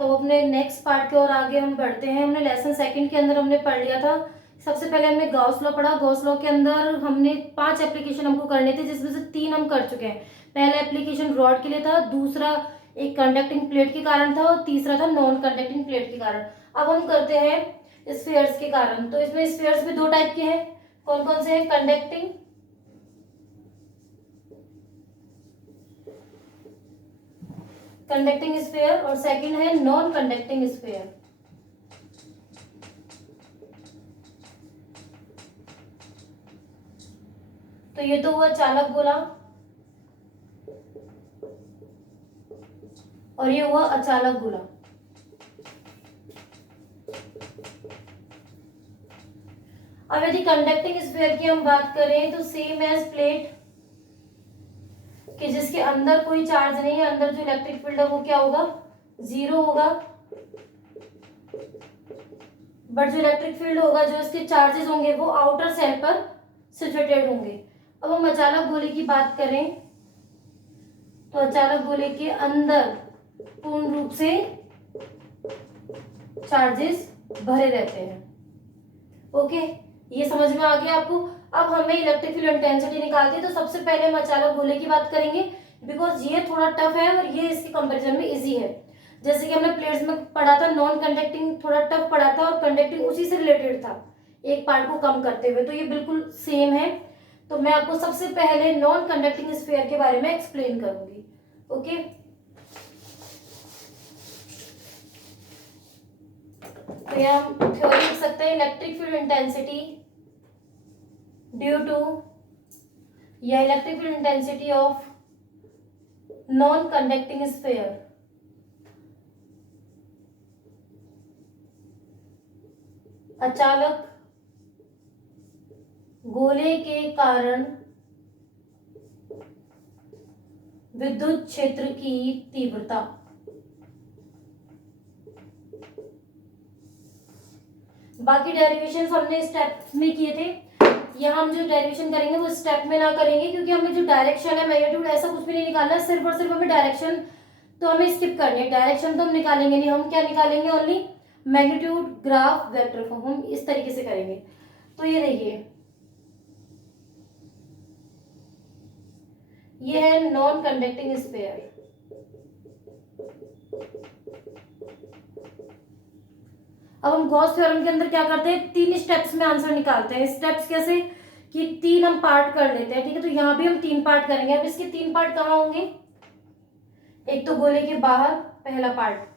तो अपने next part की ओर आगे हम बढ़ते हैं। हमने लेसन सेकंड के अंदर हमने पढ़ लिया था। सबसे पहले हमने गॉस लॉ पढ़ा। गॉस लॉ के अंदर हमने 5 एप्लीकेशन हमको करने थे, जिसमें से 3 हम कर चुके हैं। पहला एप्लीकेशन रॉड के लिए था, दूसरा एक कंडक्टिंग प्लेट के कारण था और तीसरा था नॉन कंडक्टिंग प्लेट के कारण। अब हम करते हैं स्फीयर्स के कारण। तो इसमें स्फीयर्स भी 2 टाइप के हैं। कौन कौन से हैं? कंडक्टिंग स्फीयर और सेकंड है नॉन कंडक्टिंग स्फीयर। तो ये तो हुआ चालक गोला और ये हुआ अचालक गोला। अब यदि कंडक्टिंग स्फीयर की हम बात करें तो सेम एज प्लेट कि जिसके अंदर कोई चार्ज नहीं है, अंदर जो इलेक्ट्रिक फील्ड है वो क्या होगा? 0 होगा। बट जो इलेक्ट्रिक फील्ड होगा, जो इसके चार्जेस होंगे वो आउटर सेल पर सिचुएटेड होंगे। अब हम अचालक गोले की बात करें तो अचालक गोले के अंदर पूर्ण रूप से चार्जेस भरे रहते हैं। ओके, ये समझ में आ गया आपको? अब हमें इलेक्ट्रिक फील्ड इंटेंसिटी निकालती है। तो सबसे पहले हम अचालक गोले की बात करेंगे, बिकॉज ये थोड़ा टफ है और ये इसके कंपैरिजन में इजी है। जैसे कि हमने प्लेट्स में पढ़ा था, नॉन कंडक्टिंग थोड़ा टफ पढ़ा था और कंडक्टिंग उसी से रिलेटेड था, एक पार्ट को कम करते हुए। तो ये बिल्कुल सेम है। तो मैं आपको सबसे पहले नॉन कंडक्टिंग स्फीयर के बारे में एक्सप्लेन करूंगी। ओके, तो यहाँ हम थ्योरी लिख सकते हैं, electric field intensity due to या electric field intensity of non conducting sphere अचालक गोले के कारण विद्युत क्षेत्र की तीव्रता। बाकी डेरिवेशन हमने स्टेप में किए थे। यहाँ हम जो डेरिवेशन करेंगे वो स्टेप में ना करेंगे, क्योंकि हमें जो डायरेक्शन है, मैग्नीट्यूड ऐसा कुछ भी नहीं निकालना है। सिर्फ और सिर्फ हमें डायरेक्शन तो हमें स्किप करनी है। डायरेक्शन तो हम निकालेंगे नहीं। हम क्या निकालेंगे? Only magnitude, graph, vector form. हम इस तरीके से करेंगे। तो ये देखिए, ये है नॉन कंडक्टिंग स्फीयर। अब हम गॉस थ्योरम के अंदर क्या करते हैं? 3 स्टेप्स में आंसर निकालते हैं। स्टेप्स कैसे? कि 3 हम पार्ट कर लेते हैं, ठीक है? तो यहां भी हम 3 पार्ट करेंगे। अब इसके 3 पार्ट कहाँ होंगे? एक तो गोले के बाहर पहला पार्ट,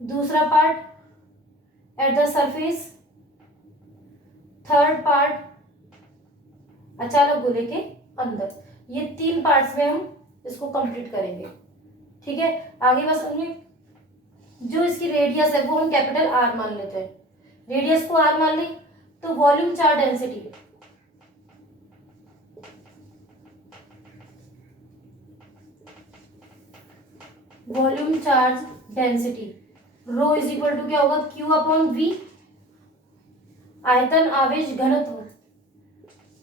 दूसरा part at the surface, third part अचालक गोले के अंदर। ये 3 पार्ट्स में हम इसको कंप्लीट करेंगे, ठीक है? आगे बस हमें जो इसकी रेडियस है वो हम कैपिटल आर मान लेते हैं। रेडियस को आर मान ली तो volume charge density, volume charge density rho is equal to क्या होगा? क्यू अपॉन वी, आयतन आवेश घनत्व।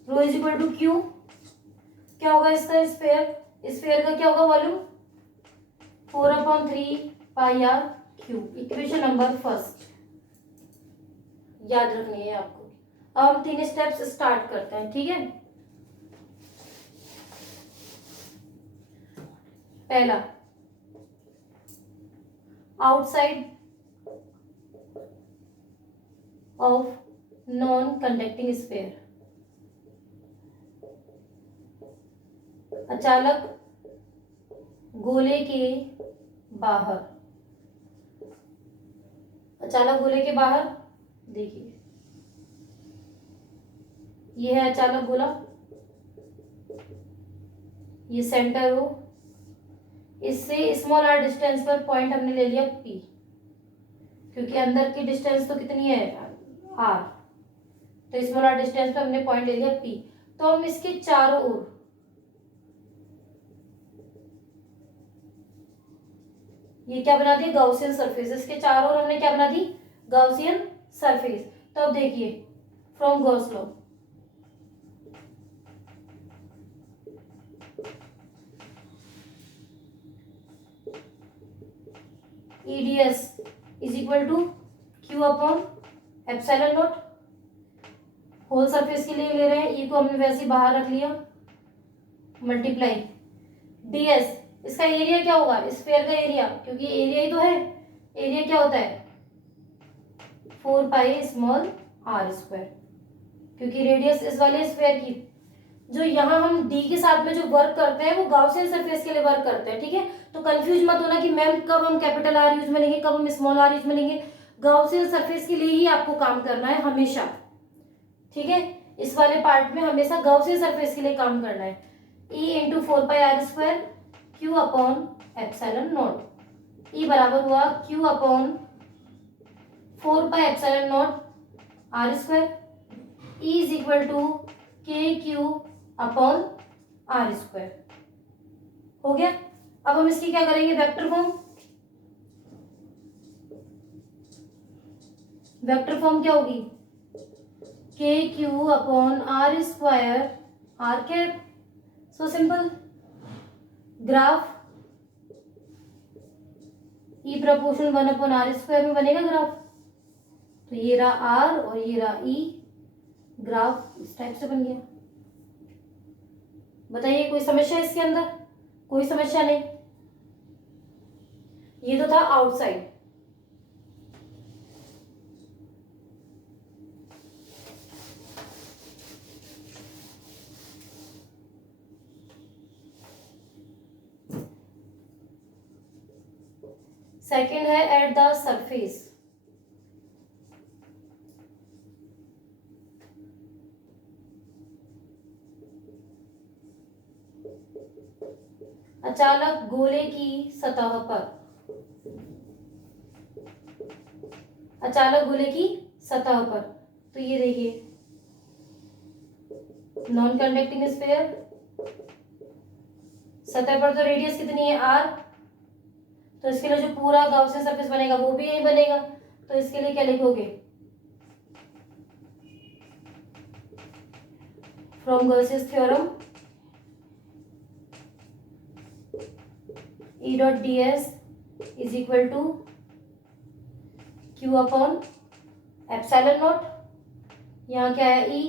Rho is equal to Q, क्या होगा इसका? स्फीयर, स्फीयर का क्या होगा? Volume 4/3 pi R Q. Equation number first याद रखनी है आपको। अब हम 3 स्टेप्स स्टार्ट करते हैं, ठीक है? पहला, outside of non conducting sphere, अचालक गोले के बाहर। अचालक गोले के बाहर देखिए, ये है अचालक गोला, ये सेंटर हो, इससे स्मॉल आर डिस्टेंस पर पॉइंट हमने ले लिया P, क्योंकि अंदर की डिस्टेंस तो कितनी है? R। तो स्मॉल आर डिस्टेंस पर हमने पॉइंट ले लिया P। तो हम इसके चारों ओर ये क्या बना दी? Gaussian surface. इसके चारों ओर हमने क्या बना दी? Gaussian surface. तो अब देखिए, from Gauss law, EDS is equal to Q upon epsilon naught. Whole surface के लिए ले रहे हैं, ई को हमने वैसे ही बाहर रख लिया, मल्टीप्लाई DS, इसका एरिया क्या होगा, स्फीयर का एरिया, क्योंकि एरिया ही तो है, एरिया क्या होता है 4 पाई स्मॉल r स्क्वायर, क्योंकि रेडियस इस वाले स्फीयर की। जो यहाँ हम डी के साथ में जो वर्क करते हैं वो गाउसियन सरफेस के लिए वर्क करते हैं, ठीक है। तो कंफ्यूज मत होना कि मैम कब हम कैपिटल आर यूज में लेंगे, कब हम स्मॉल आर यूज में लेंगे। गाउसियन सरफेस के लिए ही आपको काम करना है हमेशा, ठीक है। इस वाले पार्ट में हमेशा गाउसियन सरफेस के लिए काम करना है। E into 4 pi R square Q upon epsilon not. E बराबर हुआ Q upon 4 pi epsilon not R square. E is equal to K Q upon R square. हो गया। अब हम इसकी क्या करेंगे, वेक्टर फॉर्म। वेक्टर फॉर्म क्या होगी, K Q upon R square R cap. So simple. Graph E proportion 1 upon R square में बनेगा ग्राफ। तो ये रहा आर और ये रहा ई, ग्राफ इस टाइप से बन गया। बताइए कोई समस्या इसके अंदर, कोई समस्या नहीं। ये तो था आउटसाइड। सेकेंड है एट द सरफेस। अचानक गोले की सतह पर, अचानक गोले की सतह पर, तो ये देखिए नॉन कंडक्टिंग स्फीयर, सतह पर तो रेडियस कितनी है r, तो इसके लिए जो पूरा गाउसियन सरफेस बनेगा वो भी यही बनेगा। तो इसके लिए क्या लिखोगे, from Gauss's theorem E dot ds is equal to Q upon epsilon nought. यहाँ क्या है E,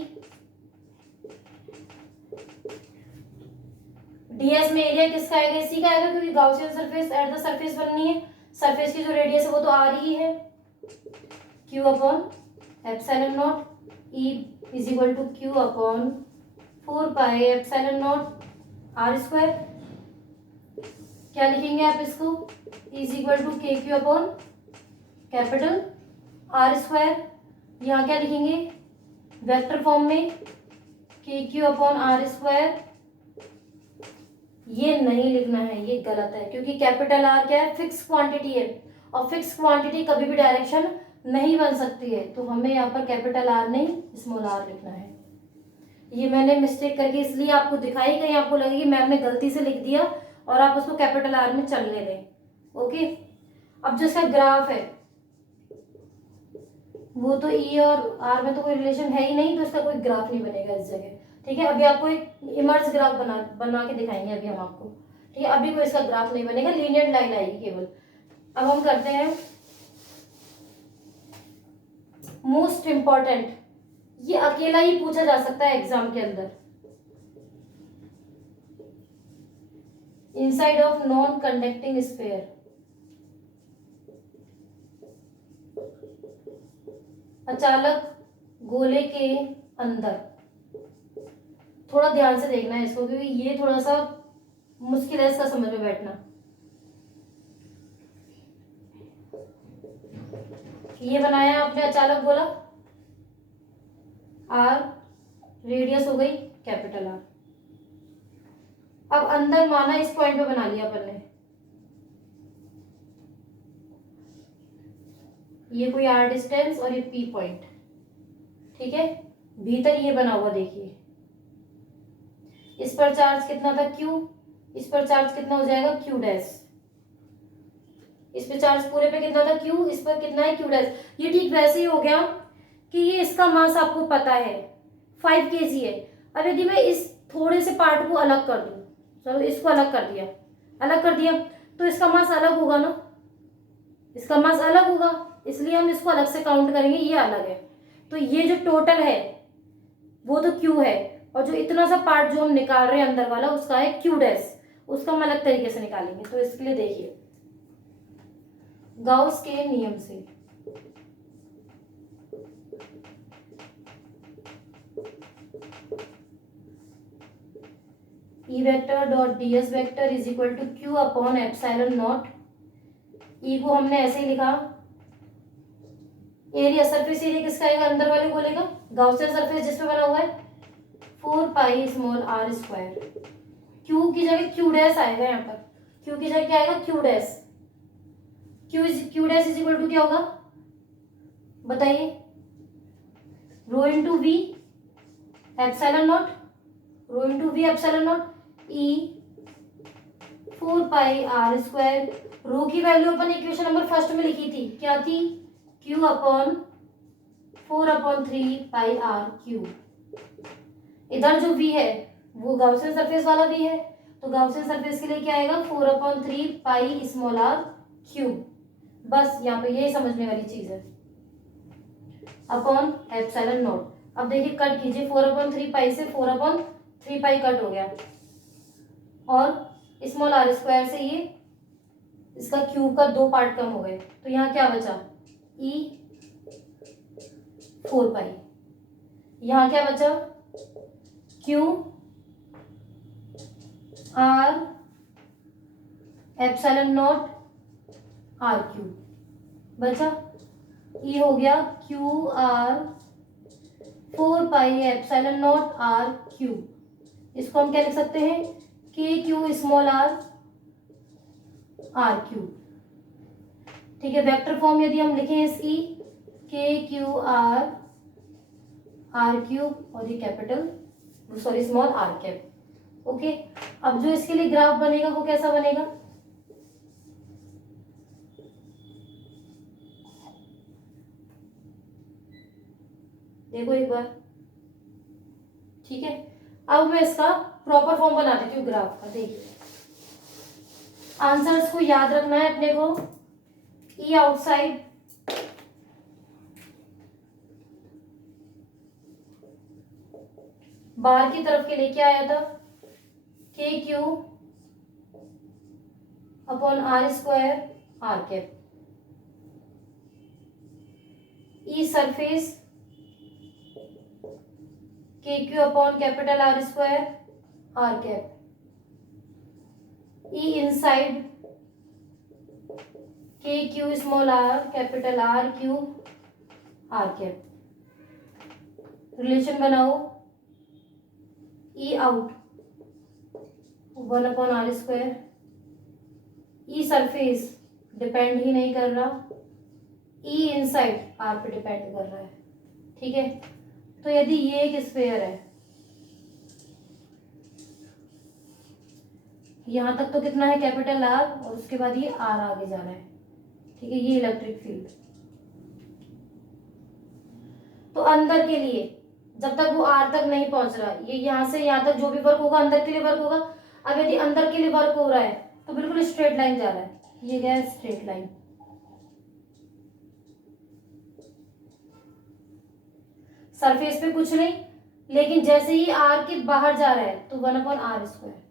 ds में एरिया किसका आएगा, इसी का आएगा, क्योंकि Gaussian surface at the surface बननी है। सरफेस की जो रेडियस है वो तो आ रही है, Q upon epsilon naught. E is equal to Q upon 4 pi epsilon not R square. क्या लिखेंगे आप इसको, is equal to K Q upon capital R square. यहाँ क्या लिखेंगे वेक्टर फॉर्म में, के क्यू अपॉन आर स्क्वायर। ये नहीं लिखना है, ये गलत है, क्योंकि कैपिटल आर क्या है, फिक्स क्वांटिटी है, और फिक्स क्वांटिटी कभी भी डायरेक्शन नहीं बन सकती है। तो हमें यहाँ पर कैपिटल आर नहीं स्मॉल आर लिखना है। ये मैंने मिस्टेक करके इसलिए आपको दिखाई, कहीं आपको लगे कि मैम ने गलती से लिख दिया और आप उसको कैपिटल आर में चलने दें। ओके। अब जो इसका ग्राफ है वो तो ई और आर में तो कोई रिलेशन है ही नहीं, तो इसका कोई ग्राफ नहीं बनेगा इस जगह, ठीक है। अभी आपको एक इमर्स ग्राफ बना के दिखाएंगे अभी हम आपको, ठीक है। अभी कोई इसका ग्राफ नहीं बनेगा, लीनियर लाइन आएगी केवल। अब हम करते हैं मोस्ट इंपॉर्टेंट, ये अकेला ही पूछा जा सकता है एग्जाम के अंदर। Inside of non conducting sphere, अचालक गोले के अंदर। थोड़ा ध्यान से देखना है इसको, क्योंकि ये थोड़ा सा मुश्किल है इसका समझ में बैठना। ये बनाया आपने अचालक गोला, आर रेडियस हो गई कैपिटल आर। अब अंदर माना इस पॉइंट पे बना लिया अपन ने, ये कोई आर डिस्टेंस और ये पी पॉइंट, ठीक है। भीतर ये बना हुआ देखिए, इस पर चार्ज कितना था Q, इस पर चार्ज कितना हो जाएगा Q डैश। इस पे चार्ज पूरे पे कितना था Q, इस पर कितना है Q डैश। ये ठीक वैसे ही हो गया कि ये इसका मास आपको पता है 5 kg है। अब यदि मैं इस थोड़े से पार्ट को अलग कर दूं, चलो इसको अलग कर दिया, तो इसका मास अलग होगा ना, इसका मास अलग होगा, इसलिए हम इसको अलग से काउंट करेंगे, ये अलग है। तो ये जो टोटल है वो तो क्यू है, और जो इतना सा पार्ट जो हम निकाल रहे हैं अंदर वाला उसका है क्यू डैश, उसका हम अलग तरीके से निकालेंगे। तो इसके लिए देखिए, गाउस के नियम से E vector dot D S vector is equal to Q upon epsilon not. E को हमने ऐसे ही लिखा, एरिया सरफेस एरिया किसका आएगा, अंदर वाले गोले का, गाउसियन सरफेस जिस पे बना हुआ है, 4 pi small R square. Q की जगह क्यू डैश आएगा, यहाँ पर क्यू की जगह क्या आएगा, Q dash. Q dash is equal to क्या होगा बताइए, rho into V epsilon nought, rho into V epsilon not, E 4 pi R square. Rho की वैल्यू अपन इक्वेशन नंबर फर्स्ट में लिखी थी, क्या थी, Q upon 4/3 pi R cube. इधर जो वी है वो गाउसियन सरफेस वाला वी है, तो गाउसियन सरफेस के लिए क्या आएगा, 4/3 पाई स्मॉल आर क्यू। बस यहाँ पे यही समझने वाली चीज है, अपॉन एप्सिलॉन नॉट। अब देखिए कट कीजिए, 4/3 पाई से 4/3 पाई कट हो गया, और स्मॉल आर स्क्वायर से ये इसका क्यूब का 2 पार्ट कम हो गए, तो यहाँ क्या बचा, ई 4 पाई। यहाँ क्या बचा, Q R epsilon not R cube बचा, ई हो गया Q R 4 pi epsilon not R cube. इसको हम क्या लिख सकते हैं, K Q small R R cube. ठीक है, वेक्टर फॉर्म यदि हम लिखें इसकी, के क्यू आर आर क्यूब और ये capital sorry small R cap. Okay, अब जो इसके लिए ग्राफ बनेगा वो कैसा बनेगा, देखो एक बार, ठीक है। अब मैं इसका प्रॉपर फॉर्म बना देती हूँ ग्राफ का। देखिए आंसर्स को याद रखना है अपने को, ई आउटसाइड बाहर की तरफ के लिए क्या आया था, K Q upon R square R cap. E surface K Q upon capital R square R cap. E inside K Q small R capital R cube R cap. Relation बनाओ, E out 1/r square. E surface depend ही नहीं कर रहा, E inside R पे depend कर रहा है। ठीक है, तो यदि ये एक स्फेयर है, यहां तक तो कितना है, कैपिटल आर, और उसके बाद ये आर आगे जा रहा है। ठीक है, ये इलेक्ट्रिक फील्ड। तो अंदर के लिए जब तक वो आर तक नहीं पहुंच रहा, ये यहां से यहां तक जो भी वर्क होगा अंदर के लिए वर्क होगा। अब यदि अंदर के लिए वर्क हो रहा है तो बिल्कुल स्ट्रेट लाइन जा रहा है, ये गया स्ट्रेट लाइन। सरफेस पे कुछ नहीं, लेकिन जैसे ही आर के बाहर जा रहा है तो 1/r स्क्वायर।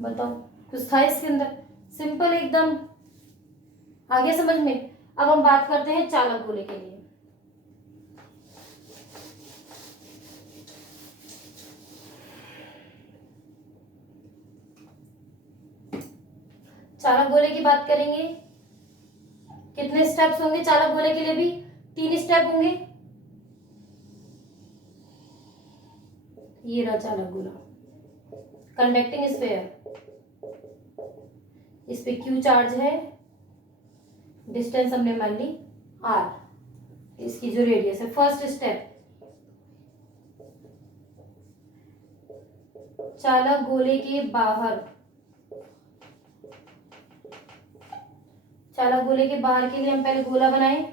बताओ कुछ था इसके अंदर, सिंपल एकदम, आगे समझ में। अब हम बात करते हैं चालक गोले के लिए। चालक गोले की बात करेंगे, कितने स्टेप्स होंगे चालक गोले के लिए भी, 3 स्टेप होंगे। ये रहा चालक गोला, कंडक्टिंग स्फीयर, इस पे क्यू चार्ज है, डिस्टेंस हमने मान ली आर, इसकी जो रेडियस है। फर्स्ट स्टेप, चालक गोले के बाहर, चालक गोले के बाहर के लिए हम पहले गोला बनाएं,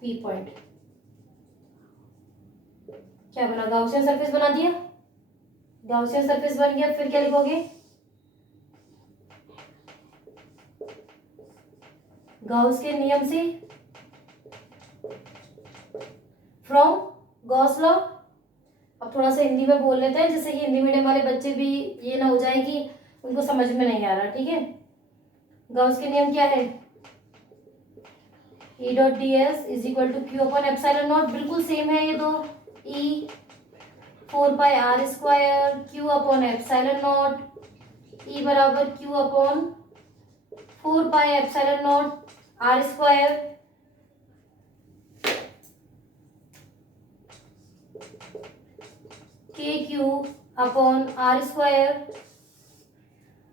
पी पॉइंट। क्या बना, गाउसियन सरफेस बना दिया, गाउसियन सरफेस बन गया। फिर क्या लिखोगे, गाउस के नियम से, फ्रॉम गॉस लॉ। अब थोड़ा सा हिंदी में बोल लेते हैं, जिससे कि हिंदी मीडियम वाले बच्चे भी ये ना हो जाए कि उनको समझ में नहीं आ रहा। ठीक है, गाउस के नियम क्या है, E dot D S is equal to Q upon epsilon naught, बिल्कुल सेम है ये दो, E 4πr² Q upon epsilon naught, E बराबर Q upon 4πε0r², K Q upon r²।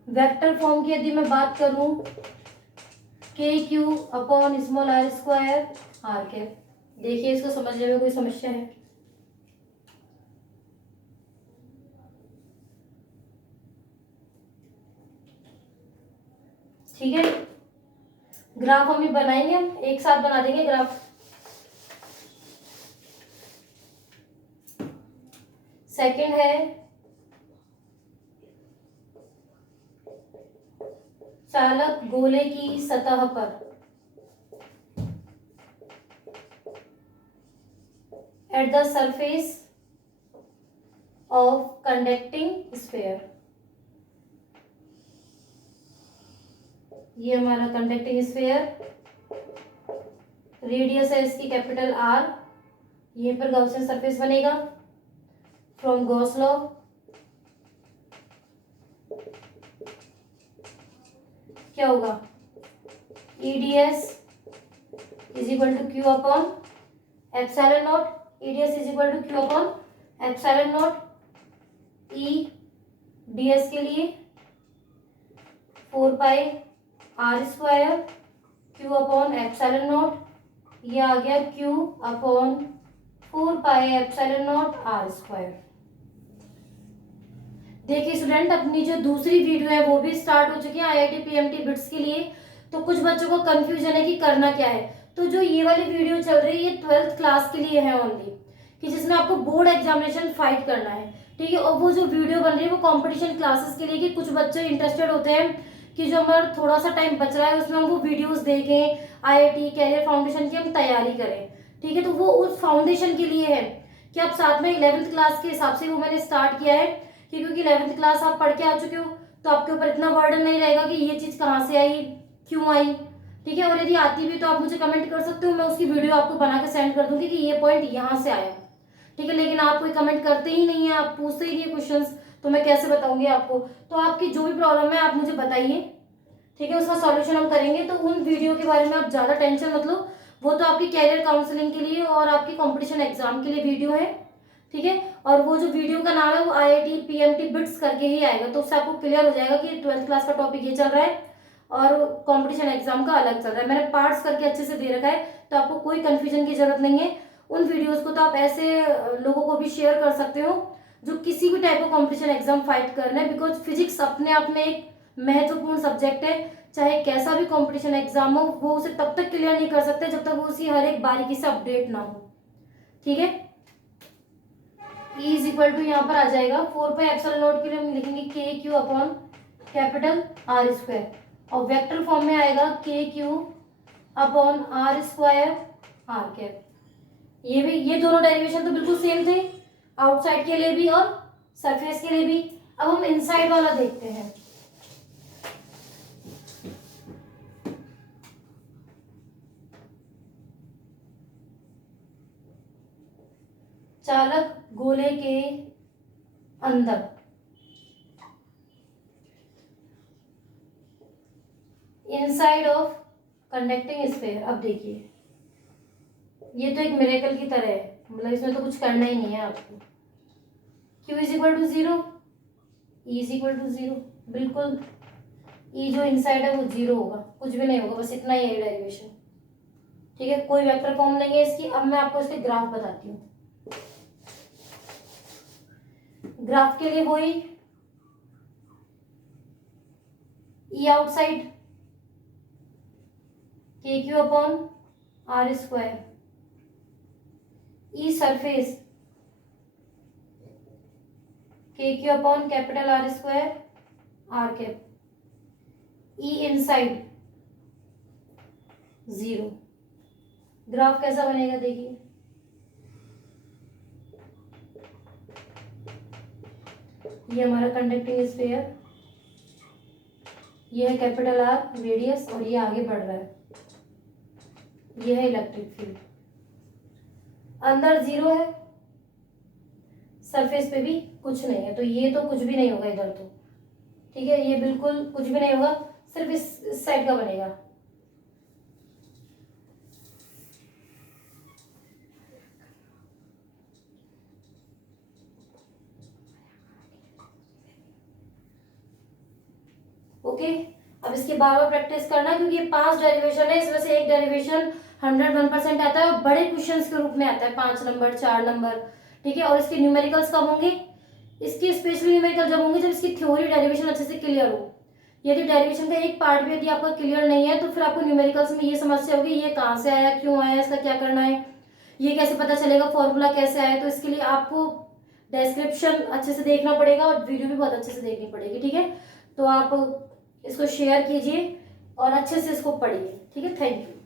Vector form की यदि मैं बात करूं, K Q upon small r², R cap. देखिए इसको समझने में कोई समस्या है, ठीक है। ग्राफ हम भी बनाएंगे, हम एक साथ बना देंगे ग्राफ। सेकंड है चालक गोले की सतह पर eight the surface of conducting sphere. ये हमारा कंडक्टिंग स्फीयर, रेडियस है इसकी कैपिटल आर, ये पर गॉसियन सरफेस बनेगा फ्रॉम गॉस लॉ। क्या होगा, E D S is equal to Q upon epsilon not, E D S is equal to Q upon epsilon not, E D S के लिए 4πr² Q upon epsilon not, ये आ गया Q upon 4πε0r²। देखिए student, अपनी जो दूसरी video है वो भी स्टार्ट हो चुकी है आईआईटी पीएमटी बिट्स के लिए। तो कुछ बच्चों को कंफ्यूजन है कि करना क्या है। तो जो ये वाली वीडियो चल रही है ये 12th क्लास के लिए है ओनली, कि जिसमें आपको बोर्ड एग्जामिनेशन फाइट करना है, ठीक है। और वो जो वीडियो बन रही है वो कंपटीशन क्लासेस के लिए, कि कुछ बच्चे इंटरेस्टेड होते हैं कि जो हमारा थोड़ा सा टाइम बच रहा है उसमें हम वो वीडियोस देखें, आईआईटी कैरियर फाउंडेशन की हम तैयारी करें, ठीक है। तो वो उस फाउंडेशन के लिए है कि आप साथ में 11th क्लास के हिसाब से वो मैंने स्टार्ट किया है, कि क्योंकि 11th क्लास आप पढ़ के आ चुके हो तो आपके ऊपर इतना बर्डन नहीं रहेगा कि ये चीज़ कहाँ से आई, क्यों आई, ठीक है। और यदि आती भी तो आप मुझे कमेंट कर सकते हो, मैं उसकी वीडियो आपको बना के सेंड कर दूंगी कि ये पॉइंट यहाँ से आया, ठीक है। लेकिन आप कोई कमेंट करते ही नहीं है, आप पूछते ही नहीं है क्वेश्चंस, तो मैं कैसे बताऊंगी आपको। तो आपकी जो भी प्रॉब्लम है आप मुझे बताइए, ठीक है, उसका सॉल्यूशन हम करेंगे। तो उन वीडियो के बारे में आप ज़्यादा टेंशन मत लो, वो तो आपकी कैरियर काउंसलिंग के लिए और आपकी कंपटीशन एग्जाम के लिए वीडियो है, ठीक है। और वो जो वीडियो का नाम है वो आईआईटी पीएमटी बिट्स करके ही आएगा, तो उससे आपको क्लियर हो जाएगा कि 12th क्लास का टॉपिक ये चल रहा है और कंपटीशन एग्जाम का अलग चल रहा है। मैंने पार्ट्स करके अच्छे से दे रखा है, तो आपको कोई कंफ्यूजन की जरूरत नहीं है। उन वीडियोस को तो आप ऐसे लोगों को भी शेयर कर सकते हो जो किसी भी टाइप का कंपटीशन एग्जाम फाइट कर रहे हैं, बिकॉज फिजिक्स अपने आप में एक महत्वपूर्ण सब्जेक्ट है। चाहे कैसा भी कंपटीशन एग्जाम हो, वो उसे तब तक क्लियर नहीं कर सकते जब तक वो उसकी हर एक बारीकी से अपडेट ना हो, ठीक है। E इज इक्वल टू यहाँ पर आ जाएगा 4πε0 के लिए हम लिखेंगे के क्यू अपॉन कैपिटल r², और वेक्टर फॉर्म में आएगा के Q upon r² R cap. ये भी, ये दोनों डेरिवेशन तो बिल्कुल सेम थे, आउटसाइड के लिए भी और सरफेस के लिए भी। अब हम इनसाइड वाला देखते हैं। चालक गोले के अंदर इनसाइड ऑफ कंडक्टिंग स्फीयर। अब देखिए ये तो एक मिरेकल की तरह है, मतलब इसमें तो कुछ करना ही नहीं है आपको। Q is equal to 0, E is equal to 0, बिल्कुल E जो इनसाइड है वो 0 होगा, कुछ भी नहीं होगा, बस इतना ही है डेरिवेशन, ठीक है। कोई वेक्टर फॉर्म नहीं है इसकी। अब मैं आपको इसके ग्राफ बताती हूँ। ग्राफ के लिए वही E outside K Q upon r², E surface K Q upon capital R square R cap, E inside 0। Graph कैसा बनेगा देखिए, ये हमारा कंडक्टिंग स्फीयर, ये है कैपिटल आर रेडियस और ये आगे बढ़ रहा है, ये है इलेक्ट्रिक फील्ड। अंदर 0 है, सरफेस पे भी कुछ नहीं है, तो ये तो कुछ भी नहीं होगा इधर तो, ठीक है, ये बिल्कुल कुछ भी नहीं होगा, सिर्फ इस साइड का बनेगा। ओके, अब इसके बार बार प्रैक्टिस करना, क्योंकि ये 5 डेरिवेशन है, इसमें से एक डेरिवेशन 101% आता है और बड़े क्वेश्चंस के रूप में आता है, 5 नंबर 4 नंबर, ठीक है। और इसके न्यूमेरिकल्स कब होंगे, इसके स्पेशली न्यूमेरिकल जब होंगे जब इसकी थ्योरी डेरिवेशन अच्छे से क्लियर हो। यदि डेरिवेशन का एक पार्ट भी यदि आपका क्लियर नहीं है तो फिर आपको न्यूमेरिकल्स में ये समस्या होगी, ये कहाँ से आया, क्यों आया, इसका क्या करना है, ये कैसे पता चलेगा, फॉर्मूला कैसे आया। तो इसके लिए आपको डिस्क्रिप्शन अच्छे से देखना पड़ेगा और वीडियो भी बहुत अच्छे से देखनी पड़ेगी, ठीक है। तो आप इसको शेयर कीजिए और अच्छे से इसको पढ़िए, ठीक है। Thank you.